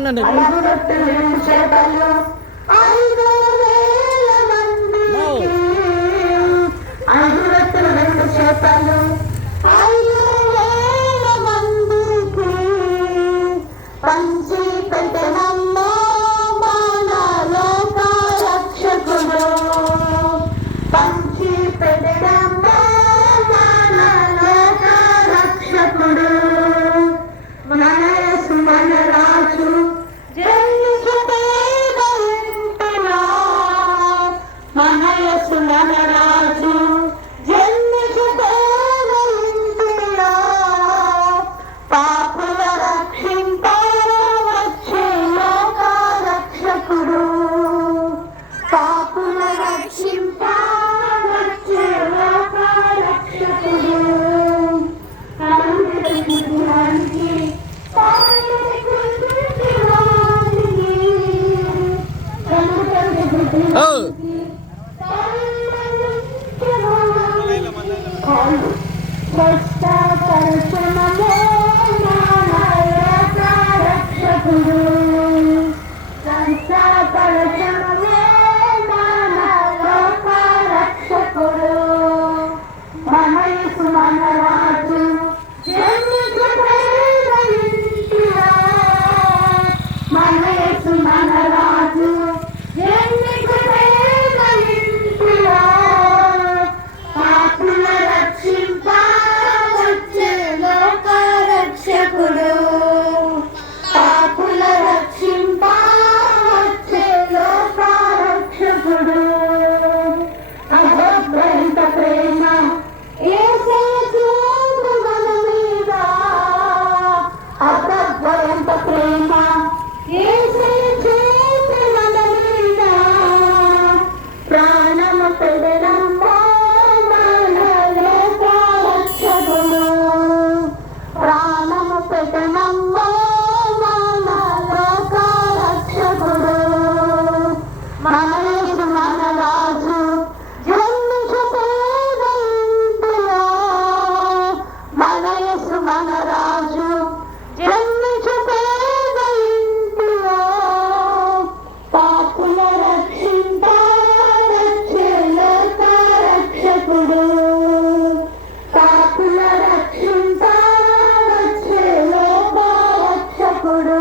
ఉండండి. పంచి పెట్టనమ్మో మన లోక రక్షకుడు, పంచి పెట్టనమ్మో మన లోక రక్షకుడు, మన యేసు మన రాజు జన్మించుటే ఇంటిలో, మన యేసు మన రాజు జన్మించుటే ఇంటిలో, పాపుల రక్షింప పాపుల రక్షింప వచ్చే లోక రక్షకుడు, పాపుల రక్షింప వచ్చే లోక రక్షకుడు.